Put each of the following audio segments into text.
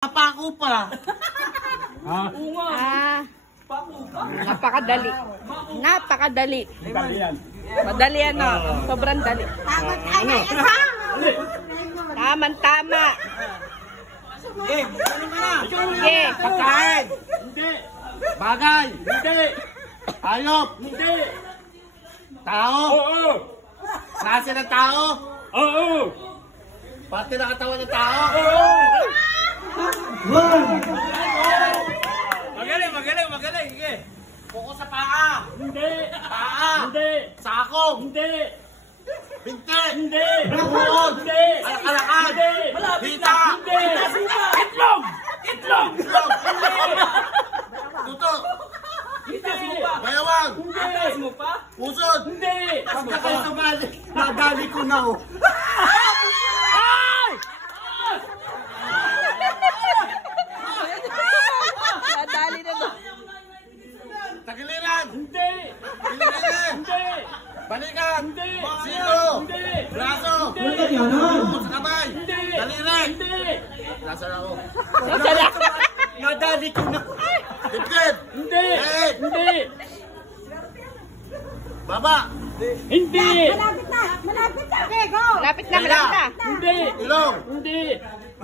Napako pa. Napakadali. Napakadali. Madali ano. Sobrang dali. Tama-tama. Sige. Pagkain. Hindi. Bagay. Hindi. Hayop. Hindi. Tao. Oo. Klase ng tao. Oo. Pati na katawan ng tao. Oo. Magaling. Sige. Buko sa paa. Hindi. Paa. Hindi. Sakong. Hindi. Binti. Hindi. Buhod. Hindi. Alakalakan. Hindi. Hita. Hindi. Itlog. Tuto. Bayawang. Hindi. Pusod. Hindi. Pagkakal sa bali. Nadali ko na ho. Nadali na doon. Tagiliran. Hindi. Giliran. Hindi. Balikan. Hindi. Sino. Hindi. Braso. Hindi. Bukod sa kamay. Hindi. Daliri. Hindi. Nasaan ako? Nadali ko na. Dibdib. Hindi. Head. Hindi. Baba. Hindi. Malapit na! Okay, go! Malapit na. Hindi. Ilong. Hindi.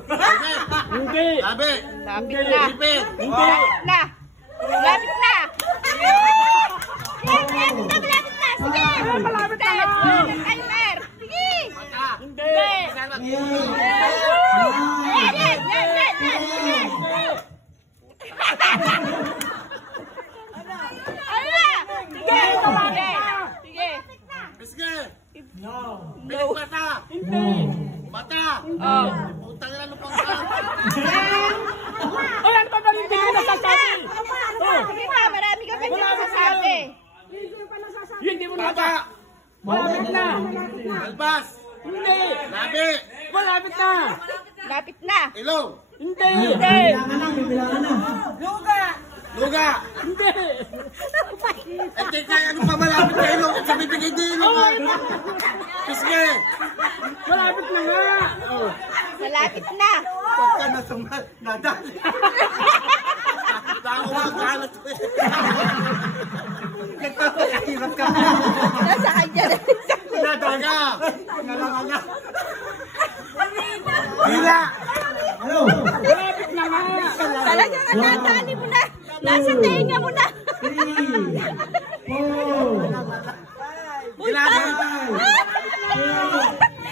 Bibig. Hindi. Labi. Lapit na. Bibig. Hindi. Na. Malapit na. Malapit na. Sige. Malapit na. Timer. Sige. Hindi. Yan. Sige. Bisge. No. Bilig mata. Hindi. Mata. Oh. Putang ina ng pangka. Ay, ano ba bang hindi ko nasasabi? Sige na, marami ka pa nasasabi. Hindi mo na. Baba. Malapit na. Albas. Hindi. Labi. Malapit na. Lapit na. Ilong. Hindi. Hindi. Luga. Hindi. Hindi kaya ano pa malapit na ilong. Sa bibigay din ilong. Bisge. Malapit na nga. Malapit na. Pagka nasumal. Nadali. Tao magkalat ko eh. Nagpapahirap ka. Nasa kanya na. Nadaga. Nalanganga. Hila. Malapit na nga. Talagang natali mo na. Nasa tenga mo na. Uy, Ginagawa.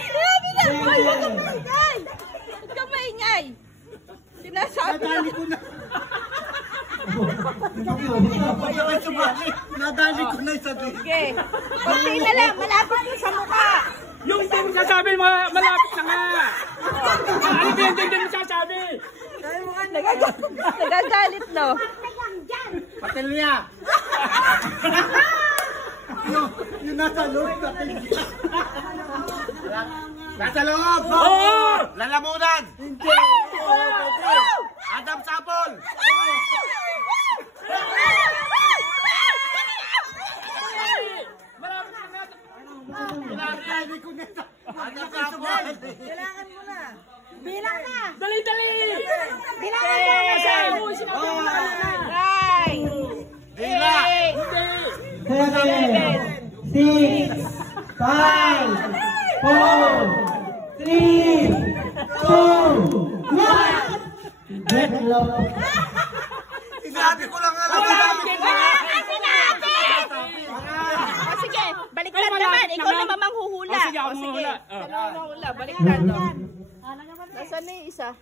Grabe na. Uy, huwag kang maingay. Huwag kang maingay. Sinasabi Nadali na. ko na. Nadali ko na isa din. Sige. Kunti na lang. Malapit mo sa mukha. Yung hindi mo sasabi, malapit na nga. Ano ba yung hindi mo sasabi? Nagagalit, no? Patilya. Yung nasa loob. Patilya. Nasa loob. Oo! Lalamunan. Adam Sapol. Malapit na nga. Nadali ko na. Adam Sapol. Kailangan mo na. Bilang na! Dali! Bilang na! Nine. Hila. Eight. 7, 6, 5, 4, 3, 2, 1. Deadlock. Sinabi ko lang nga. Sinabi! O sige, baliktad naman. Ikaw naman manghuhula. Sige, ako manghula. Dalawa manghula. Baliktad. Nasaan na yung isa?